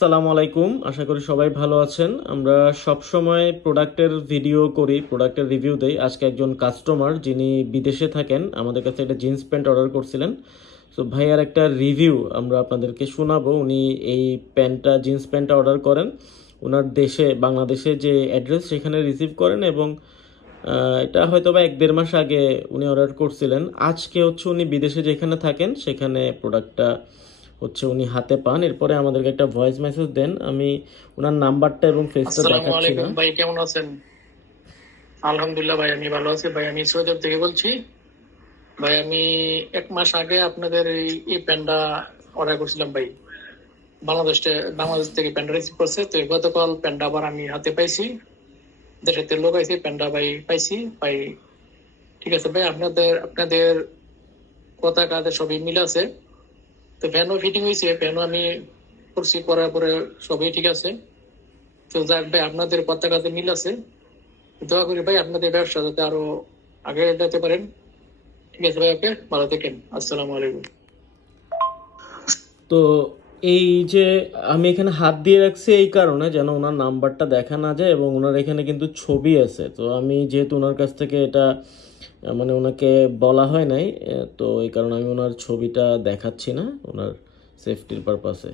আসসালামু আলাইকুম, আশা করি সবাই ভালো আছেন। আমরা সব সময় প্রোডাক্টের ভিডিও করি, প্রোডাক্টের রিভিউ দেই। আজকে একজন কাস্টমার যিনি বিদেশে থাকেন আমাদের কাছে একটা জিন্স প্যান্ট অর্ডার করছিলেন। সো ভাইয়ার একটা রিভিউ আমরা আপনাদেরকে শোনাবো। উনি এই জিন্স প্যান্টটা অর্ডার করেন ওনার দেশে, বাংলাদেশে যে অ্যাড্রেস সেখানে রিসিভ করেন, এবং এটা হয়তো বা 1-1.5 মাস আগে উনি অর্ডার করছিলেন। আজকে হচ্ছে উনি বিদেশে যেখানে থাকেন সেখানে প্রোডাক্টটা হচ্ছে উনি হাতে পান। এরপরে আমাদেরকে একটা ভয়েস মেসেজ দেন। আমি ওনার নাম্বারটা এবং ফেসটা আসসালামু দেখাচ্ছি না। আলাইকুম ভাই, কেমন আছেন? আলহামদুলিল্লাহ ভাই, আমি ভালো আছি ভাই। আমি সৌদি আরব থেকে বলছি ভাই। আমি 1 মাস আগে আপনাদের এই প্যান্টটা অর্ডার করছিলাম ভাই। বাংলাদেশ থেকে প্যান্টটা রিসিভ করছে, তো গতকাল প্যান্টটা আবার আমি হাতে পাইছি। দেশেতে লোক আছে, প্যান্টটা ভাই পাইছি ভাই। ঠিক আছে ভাই, আপনাদের আপনাদের কথা কাজে সবই মিল আছে। তো ফ্যানও ফিটিং হয়েছে, ফ্যানও আমি করছি, করার পরে সবই ঠিক আছে। তো যাক ভাই, আপনাদের কথা কাজে মিল আছে। দোয়া করি ভাই আপনাদের ব্যবসা যাতে আরো আগে যেতে পারেন। ঠিক আছে ভাই, ওকে, ভালো থাকেন। আসসালামু আলাইকুম। তো এই যে আমি এখানে হাত দিয়ে রাখছি এই কারণে যেন ওনার নাম্বারটা দেখা না যায়, এবং ওনার এখানে কিন্তু ছবি আছে। তো আমি যেহেতু ওনার কাছ থেকে এটা মানে ওনাকে বলা হয় নাই, তো এই কারণে আমি ওনার ছবিটা দেখাচ্ছি না ওনার সেফটির পারপাসে।